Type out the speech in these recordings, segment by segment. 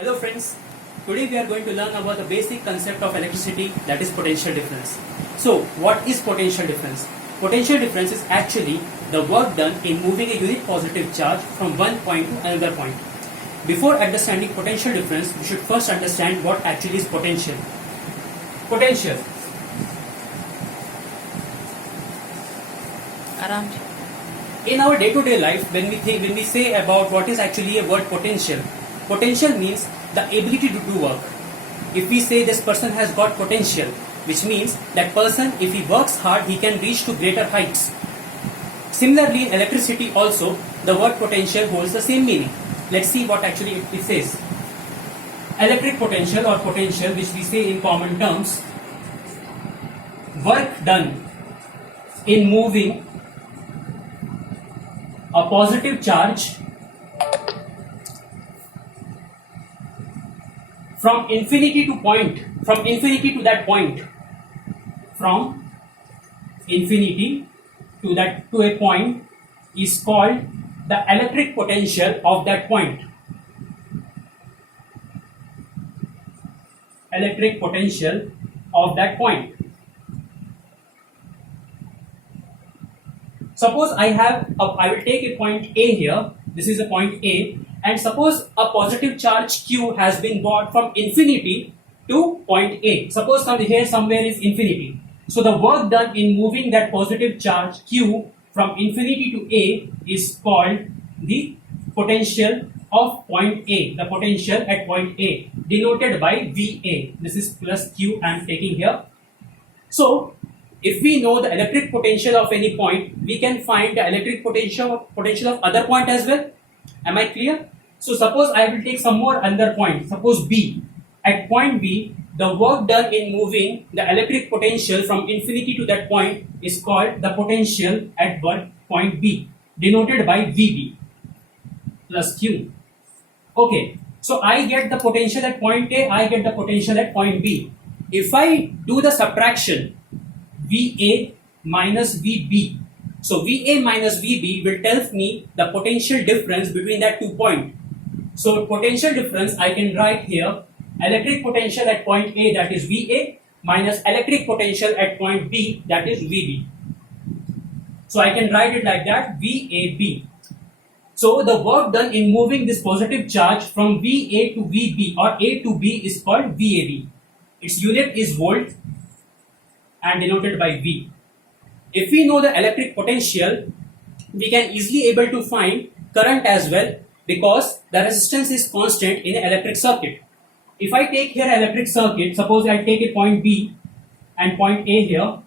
Hello friends, today we are going to learn about the basic concept of electricity, that is potential difference. So what is potential difference? Potential difference is actually the work done in moving a unit positive charge from one point to another point. Before understanding potential difference, we should first understand what actually is potential. Potential. In our day-to-day life, when we say about what is actually a word potential, potential means the ability to do work. If we say this person has got potential, which means that person, if he works hard, he can reach to greater heights. Similarly, in electricity also, the word potential holds the same meaning. Let's see what actually it says. Electric potential or potential, which we say in common terms, work done in moving a positive charge from infinity to that point, to a point is called the electric potential of that point. Electric potential of that point. Suppose I will take a point A here. This is a point A, and suppose a positive charge Q has been brought from infinity to point A. Suppose here somewhere is infinity. So the work done in moving that positive charge Q from infinity to A is called the potential of point A. The potential at point A, denoted by VA. This is plus Q I am taking here. So if we know the electric potential of any point, we can find the electric potential of other point as well. Am I clear? So suppose I will take some more another point. Suppose B. At point B, the work done in moving the electric potential from infinity to that point is called the potential at point B, denoted by VB plus Q. Okay, so I get the potential at point A, I get the potential at point B. If I do the subtraction, VA minus VB. So VA minus VB will tell me the potential difference between that 2 points. So potential difference I can write here, electric potential at point A, that is VA, minus electric potential at point B, that is VB. So I can write it like that, VAB. So the work done in moving this positive charge from VA to VB or A to B is called VAB. Its unit is volt and denoted by V. If we know the electric potential, we can easily able to find current as well, because the resistance is constant in an electric circuit. If I take here electric circuit, suppose I take a point B and point A here,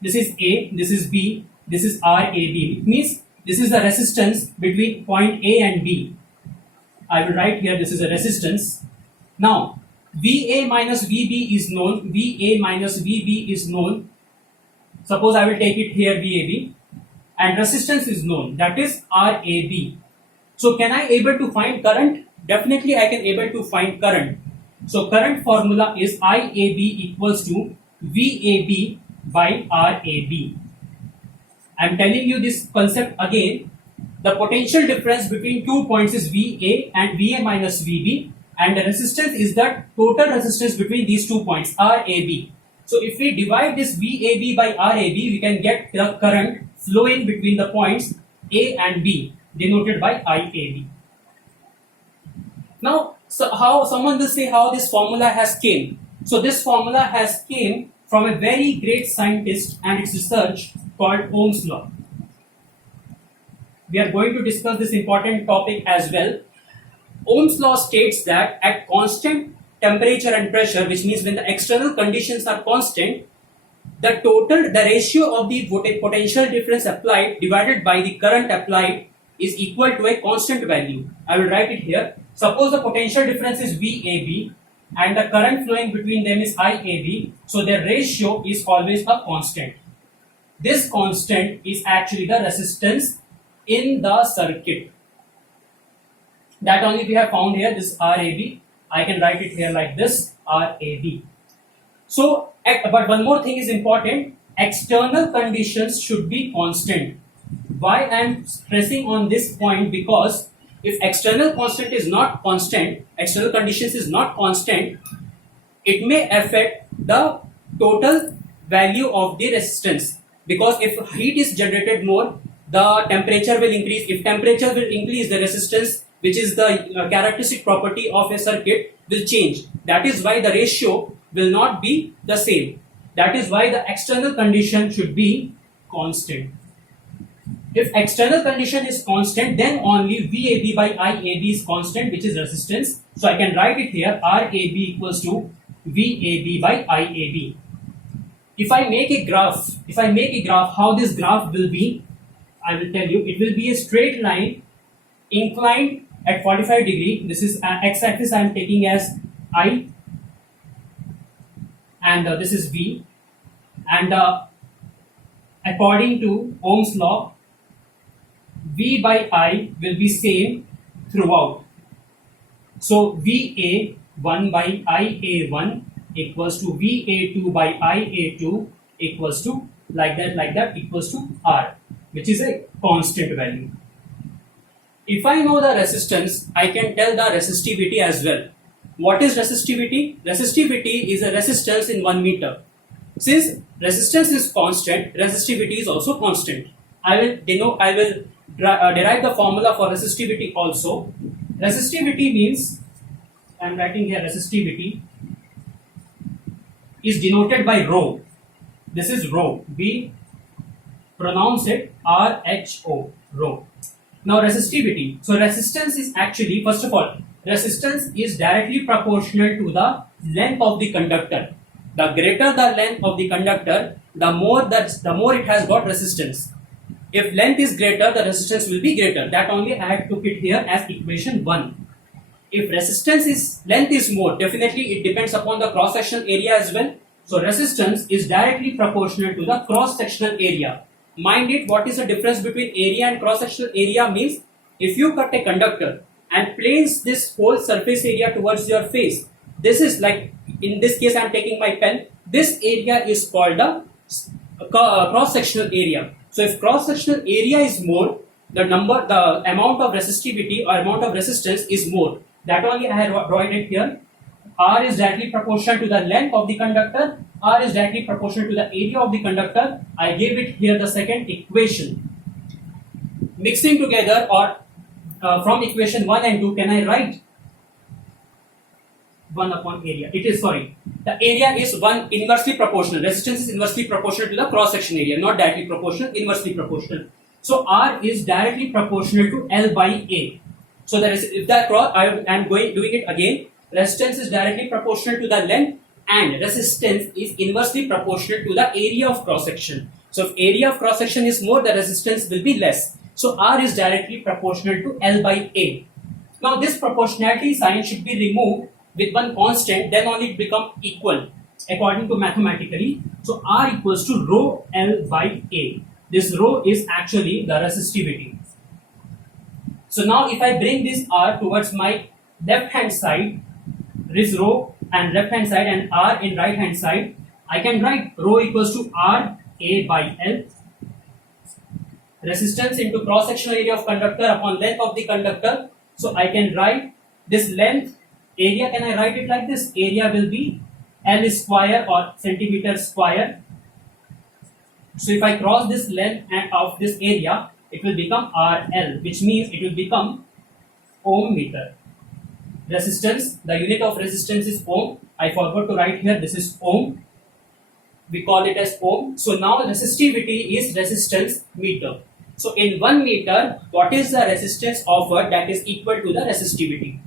this is A, this is B, this is RAB. It means this is the resistance between point A and B. I will write here, this is a resistance. Now VA minus VB is known, VA minus VB is known. Suppose I will take it here VAB, and resistance is known, that is RAB. So can I able to find current? Definitely I can able to find current. So current formula is IAB equals to VAB by RAB. I am telling you this concept again. The potential difference between 2 points is VA and VA minus VB, and the resistance is the total resistance between these 2 points, RAB. So if we divide this VAB by RAB, we can get the current flowing between the points A and B, denoted by IAB. Now, so how someone will say how this formula has came. So this formula has came from a very great scientist and its research called Ohm's law. We are going to discuss this important topic as well. Ohm's law states that at constant temperature and pressure, which means when the external conditions are constant, the ratio of the potential difference applied divided by the current applied is equal to a constant value. I will write it here. Suppose the potential difference is VAB and the current flowing between them is IAB, so their ratio is always a constant. This constant is actually the resistance in the circuit. That only we have found here, this RAB. I can write it here like this, RAB. So, but one more thing is important, external conditions should be constant. Why I am stressing on this point? Because If external constant is not constant, external conditions is not constant, it may affect the total value of the resistance, because if heat is generated more, the temperature will increase. If temperature will increase, the resistance, which is the characteristic property of a circuit, will change. That is why the ratio will not be the same. That is why the external condition should be constant. If external condition is constant, then only VAB by IAB is constant, which is resistance. So I can write it here, RAB equals to VAB by IAB. If I make a graph, how this graph will be, I will tell you. It will be a straight line inclined at 45 degree. This is x-axis I am taking as I, and this is V, and according to Ohm's law, V by I will be same throughout. So VA1 by IA1 equals to VA2 by IA2 equals to like that equals to R, which is a constant value. If I know the resistance, I can tell the resistivity as well. What is resistivity? Resistivity is a resistance in 1 meter. Since resistance is constant, resistivity is also constant. I will derive the formula for resistivity also. Resistivity means, I am writing here, resistivity is denoted by rho. This is rho. We pronounce it RHO, rho. Now resistivity. So resistance is actually, first of all, resistance is directly proportional to the length of the conductor. The greater the length of the conductor, the more it has got resistance. If length is greater, the resistance will be greater. That only I have took it here as equation 1. If length is more, definitely it depends upon the cross-sectional area as well. So resistance is directly proportional to the cross-sectional area. Mind it, what is the difference between area and cross-sectional area means, if you cut a conductor and place this whole surface area towards your face, this is like, in this case I am taking my pen, this area is called the cross-sectional area. So if cross-sectional area is more, the amount of resistivity or amount of resistance is more. That only I have drawn it here. R is directly proportional to the length of the conductor. R is directly proportional to the area of the conductor. I gave it here the second equation. Mixing together, or from equation 1 and 2, can I write 1 upon area? It is, sorry, the area is 1 inversely proportional. Resistance is inversely proportional to the cross section area, not directly proportional, inversely proportional. So R is directly proportional to L by A. So that is, if that cross, I am doing it again. Resistance is directly proportional to the length, and resistance is inversely proportional to the area of cross section. So if area of cross section is more, the resistance will be less. So R is directly proportional to L by A. Now this proportionality sign should be removed with one constant, then only it become equal according to mathematically. So R equals to rho L by A. This rho is actually the resistivity. So now if I bring this R towards my left hand side, this rho and left hand side and R in right hand side, I can write rho equals to R A by L. Resistance into cross sectional area of conductor upon length of the conductor. So I can write this length, area, can I write it like this? Area will be L square or centimeter square. So if I cross this length of this area, it will become RL, which means it will become ohm meter. Resistance, the unit of resistance is ohm. I forgot to write here, this is ohm. We call it as ohm. So now resistivity is resistance meter. So in 1 meter, what is the resistance offered that is equal to the resistivity?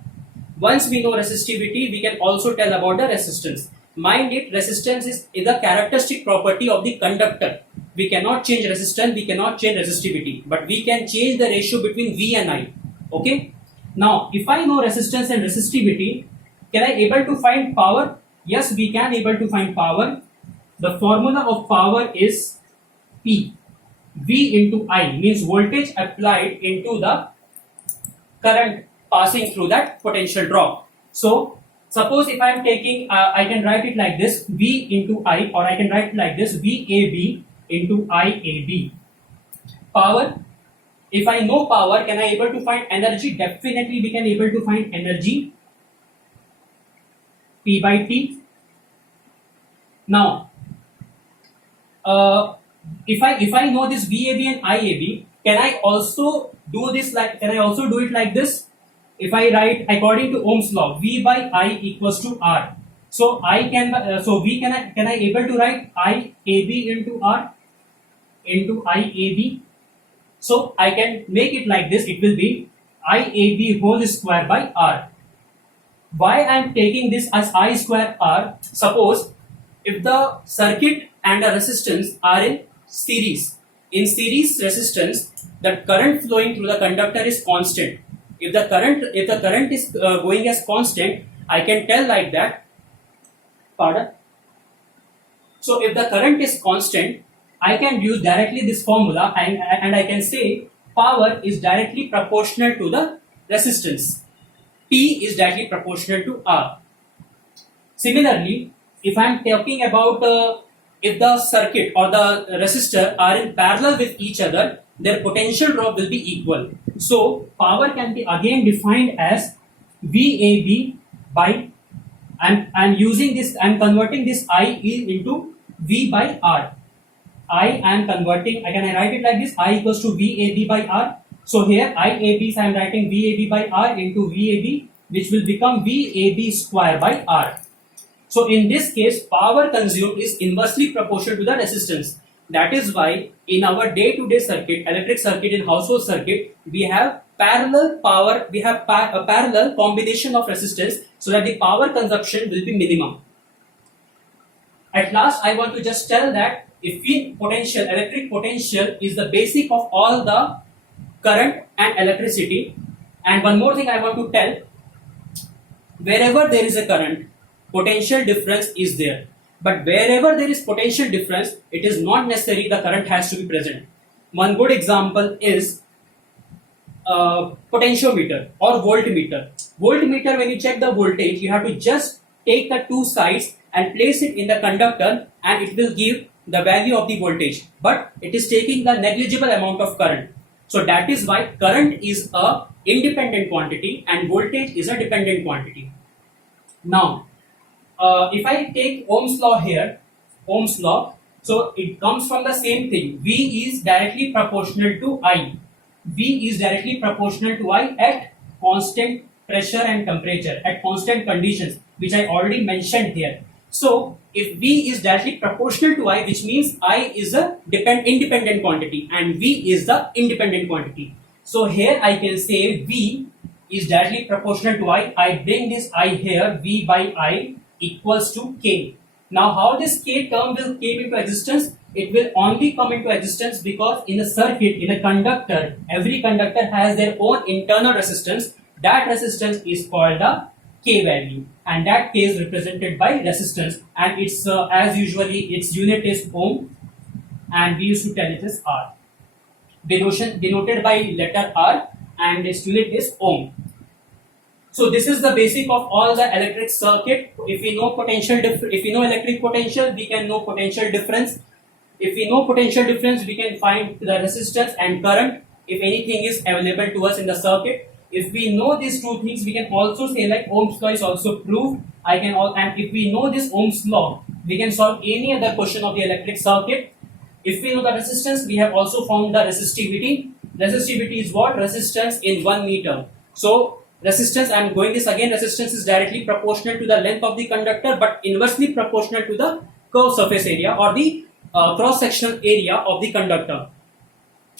Once we know resistivity, we can also tell about the resistance. Mind it, resistance is the characteristic property of the conductor. We cannot change resistance, we cannot change resistivity, but we can change the ratio between V and I. Okay. Now, if I know resistance and resistivity, can I able to find power? Yes, we can able to find power. The formula of power is P. V into I means voltage applied into the current passing through that potential drop. So, suppose if I am taking, I can write it like this, V into I, or I can write it like this, VAB into IAB. Power if I know power, can I able to find energy? Definitely we can able to find energy, P by T. Now, if I know this VAB and IAB, can I also do this like? Can I also do it like this? If I write according to Ohm's law, V by I equals to R. So I can can I able to write IAB into R into IAB? So I can make it like this. It will be IAB whole square by R. Why I am taking this as I square R? Suppose if the circuit and a resistance are in series resistance, the current flowing through the conductor is constant. If the current is going as constant, I can tell like that. Pardon. So if the current is constant, I can use directly this formula and I can say power is directly proportional to the resistance. P is directly proportional to R. Similarly, if I am talking about if the circuit or the resistor are in parallel with each other, their potential drop will be equal. So power can be again defined as VAB by, I'm using this, I'm converting this I into V by R. I am converting, I can write it like this, I equals to VAB by R. So here IAB, I am writing VAB by R into VAB, which will become VAB square by R. So in this case, power consumed is inversely proportional to the resistance. That is why in our day-to-day circuit, electric circuit and household circuit, we have parallel power, we have a parallel combination of resistance so that the power consumption will be minimum. At last, I want to just tell that electric potential is the basic of all the current and electricity. And one more thing I want to tell, wherever there is a current, potential difference is there. But wherever there is potential difference, it is not necessary the current has to be present. One good example is potentiometer or voltmeter. Voltmeter, when you check the voltage, you have to just take the two sides and place it in the conductor and it will give the value of the voltage. But it is taking the negligible amount of current. So that is why current is a independent quantity and voltage is a dependent quantity. Now, if I take Ohm's law here, Ohm's law, so it comes from the same thing. V is directly proportional to I. V is directly proportional to I at constant pressure and temperature, at constant conditions, which I already mentioned here. So, if V is directly proportional to I, which means I is a independent quantity and V is the independent quantity. So, here I can say V is directly proportional to I. I bring this I here, V by I equals to K. Now, how this K term will came into existence? It will only come into existence because in a circuit, in a conductor, every conductor has their own internal resistance. That resistance is called the K value, and that K is represented by resistance, and it's as usually its unit is ohm, and we used to tell it as R. Denoted by letter R, and its unit is ohm. So this is the basic of all the electric circuit. If we know if we know electric potential, we can know potential difference. If we know potential difference, we can find the resistance and current if anything is available to us in the circuit. If we know these two things, we can also say like Ohm's law is also proved. And if we know this Ohm's law, we can solve any other question of the electric circuit. If we know the resistance, we have also found the resistivity. Resistivity is what? Resistance in 1 meter. So resistance, I am going this again, resistance is directly proportional to the length of the conductor but inversely proportional to the curved surface area or the cross-sectional area of the conductor.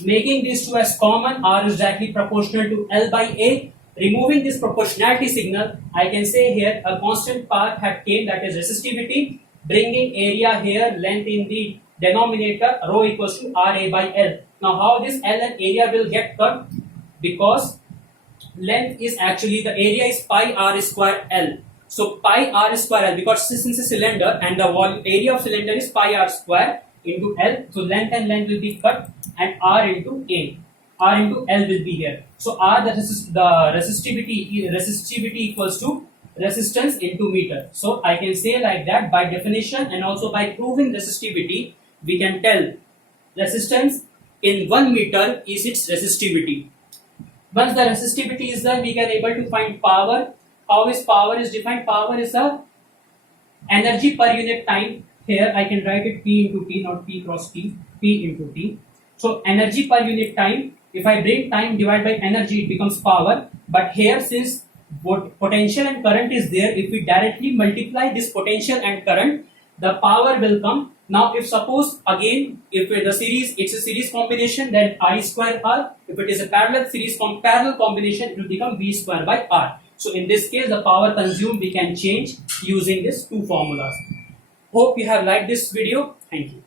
Making these two as common, R is directly proportional to L by A. Removing this proportionality signal, I can say here a constant part had came, that is resistivity, bringing area here, length in the denominator, rho equals to RA by L. Now how this L and area will get cut? Because length is actually, the area is pi R square L. So pi R square L, because since it's a cylinder and the area of cylinder is pi R square into L, so length and length will be cut and R into A. R into L will be here. So R, the resistivity equals to resistance into meter. So I can say like that by definition, and also by proving resistivity, we can tell resistance in 1 meter is its resistivity. Once the resistivity is there, we can able to find power. How is power is defined? Power is the energy per unit time. Here I can write it P into T, not P cross T, P into T. So energy per unit time, if I bring time divided by energy, it becomes power. But here, since potential and current is there, if we directly multiply this potential and current, the power will come. Now if suppose again, if the series, it's a series combination, then I square R. If it is a parallel series parallel combination, it will become V square by R. So in this case, the power consumed we can change using these two formulas. Hope you have liked this video. Thank you.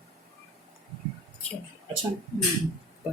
अच्छा